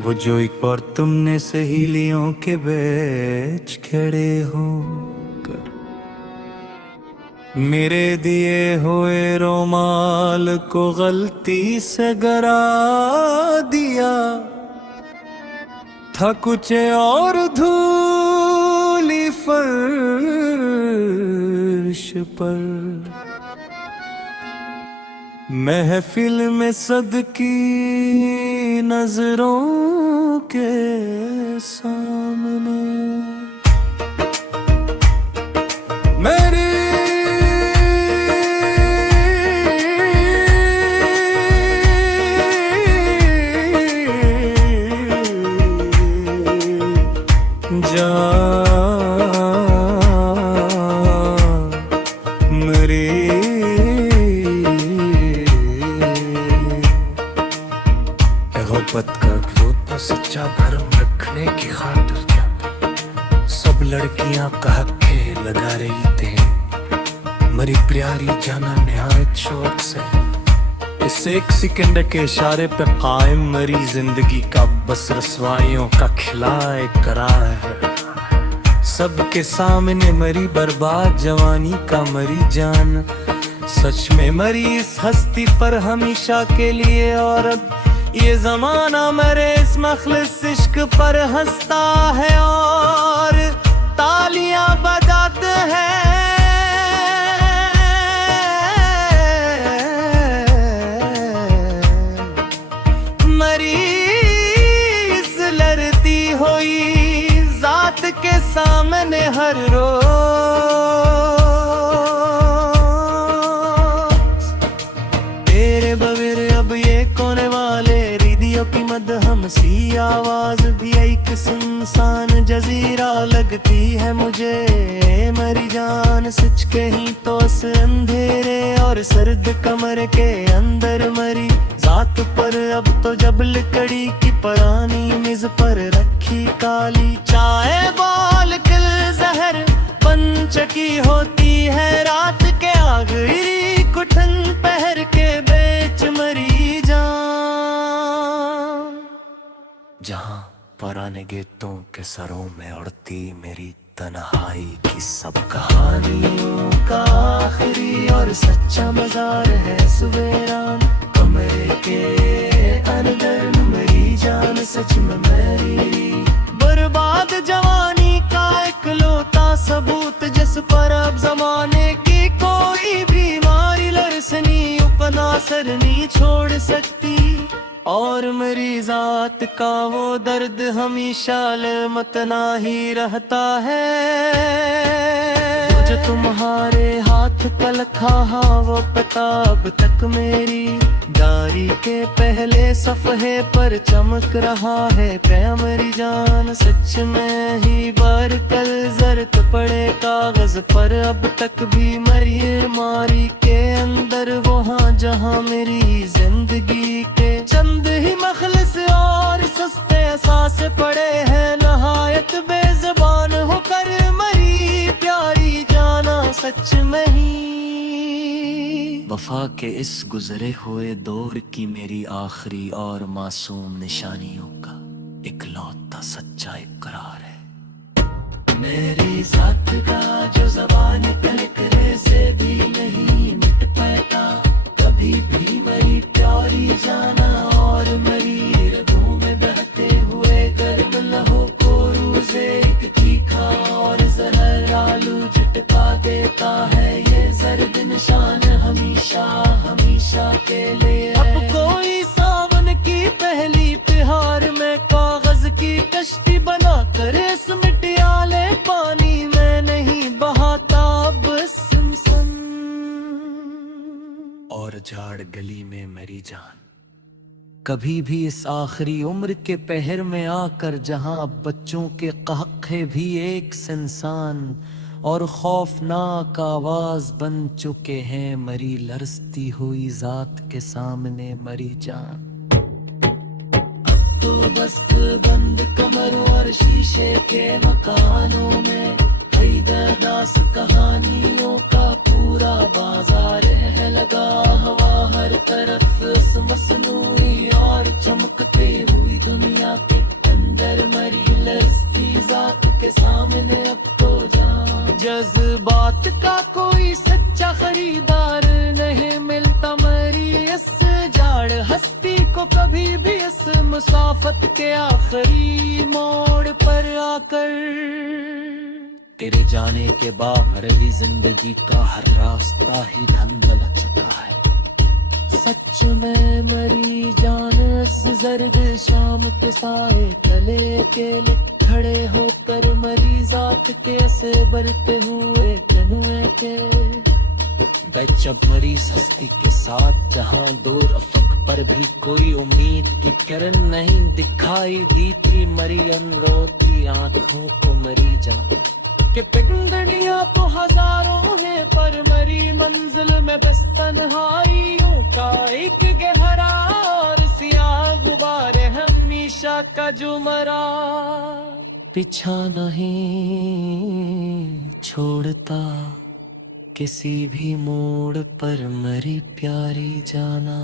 वो जो एक और तुमने सहेलियों के बीच खड़े हो कर मेरे दिए हुए रोमाल को गलती से गिरा दिया था कुछ और धूली फर्श पर महफिल में सदकी नजरों के सामने मेरी जान मेरी मोहब्बत का क्रोध तो सच्चा भरम रखने की खातिर क्या सब लड़कियां कहा के लगा रही थे मरी प्यारी जाना निहायत शौक से इस एक सेकंड के इशारे पे कायम मरी जिंदगी का बस रसवाइयों का खिला एक करार है सबके सामने मरी बर्बाद जवानी का मरी जान सच में मरी इस हस्ती पर हमेशा के लिए और अब ये जमाना मेरे इस मखलिस इश्क पर हंसता है और तालियां बजाते हैं मरीज लड़ती हुई जात के सामने हर रोज तेरे बगैर अब ये कोने वाले की मद हमसी आवाज भी एक सुनसान जजीरा लगती है मुझे मरी जान सच कहीं तो इस अंधेरे और सर्द कमरे के अंदर मरी जात पर अब तो जब लकड़ी की पुरानी मेज पर रखी काली चाय बाल किल जहर बन चकी होती है रात के आखिरी कुठन पहर के बेच मरी जहां पुराने गीतों के सरों में उड़ती मेरी तन्हाई की सब कहानियों का आखिरी और सच्चा मजार है सुवेरान कमरे के अंदर मेरी जान सच में मेरी बर्बाद जवानी का इकलौता सबूत जिस पर अब जमाने की कोई बीमारी लरसनी उपना असर नहीं छोड़ सकती और मेरी जात का वो दर्द हमेशा मतना ही रहता है जो तुम्हारे हाथ का लिखा वो किताब तक मेरी डायरी के पहले सफ़हे पर चमक रहा है मेरी जान सच में ही बार कल जरत पड़े कागज पर अब तक भी मरी मारी के अंदर वहाँ जहाँ मेरी जिंदगी के चंद ही मखलिस और सस्ते एहसास पड़े हैं नहायत बेज़बान होकर मरी प्यारी जाना सच में ही वफा के इस गुजरे हुए दौर की मेरी आखिरी और मासूम निशानियों का इकलौता सच्चा इकरार है मेरी जात का जो ज़बान पे लिखने से भी नहीं मिट पाता कभी भी मरी प्यारी जाना और मरी रगों में बहते हुए गर्म लहू को रूज़े एक तीखा और जहर आलू झटका देता है ये जर्द निशान हमेशा हमेशा के लिए अब कोई सावन की पहली तिहार में कागज की कश्ती बना कर इस मिटियाले पानी में नहीं बहाता बस सुनसन और झाड़ गली में मेरी जान कभी भी इस आखिरी उम्र के पहर में आकर जहां अब बच्चों के कहक़े भी एक इंसान और खौफनाक आवाज बन चुके हैं मरी लरसती हुई जात के सामने मरी जान अब तो बस बंद कमरों और शीशे के मकानों में दास कहानियों का पूरा बाजार है लगा हवा हर तरफ मसनूई और चमकती हुई दुनिया दुनिया के अंदर मरी लरसती जात के सामने अब तो जान। जज्बात का कोई सच्चा खरीदार नहीं मिलता मरी इस जाड़ हस्ती को कभी भी इस मुसाफत के आखिरी मोड़ पर आकर। तेरे जाने के बाद अली जिंदगी का हर रास्ता ही धंधला चुका है। सच में मरी जान इस जर्द शाम के साए तले अकेले खड़े होकर मरी जात के से बरते हुए कनुए के। जब मरी सस्ती के साथ जहां दूर अफक पर भी कोई उम्मीद की किरण नहीं दिखाई दी थी मरी अनरोती आंखों को मरी जान के पिंडलियां तो हजारों है पर मरी मंजिल में बस तन्हाइयों का एक गहरा और सियाह गुबार है हमेशा का जो मरा पीछा नहीं छोड़ता किसी भी मोड़ पर मरी प्यारी जाना।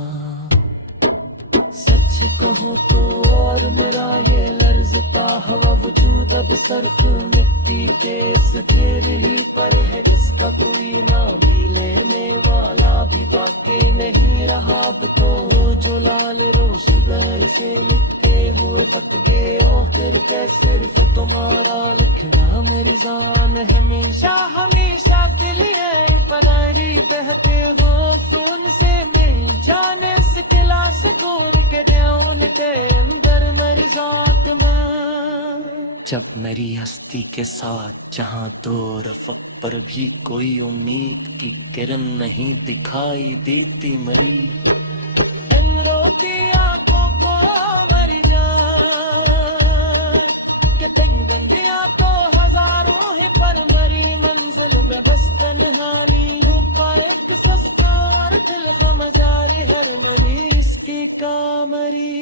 सच कहूँ तो और मेरा ये लर्जता हवा वजूद अब सर्फ मिट्टी के इस घेर ही पर है जिसका कोई ना मिलने वाला भी बाकी नहीं रहा। अब तो जो लाल रोश दर से लिखते हुए तक गए और फिर पे सिर्फ तुम्हारा लिखना मेरी जान हमेशा हमेशा के लिए करारी बहते हो खून से मैं जाने इस किला से दूर के ड्योन के अंदर मेरी जात में। जब मेरी हस्ती के साथ जहां दो रफक पर भी कोई उम्मीद की किरण नहीं दिखाई देती मरी इन रोती आंखों को मरी जान के पिंडलियां तो हजारों ही पर मरी मंजिल में बस तन्हाई का एक सस्ता और दिल समझा हर मरी इसकी कामरी।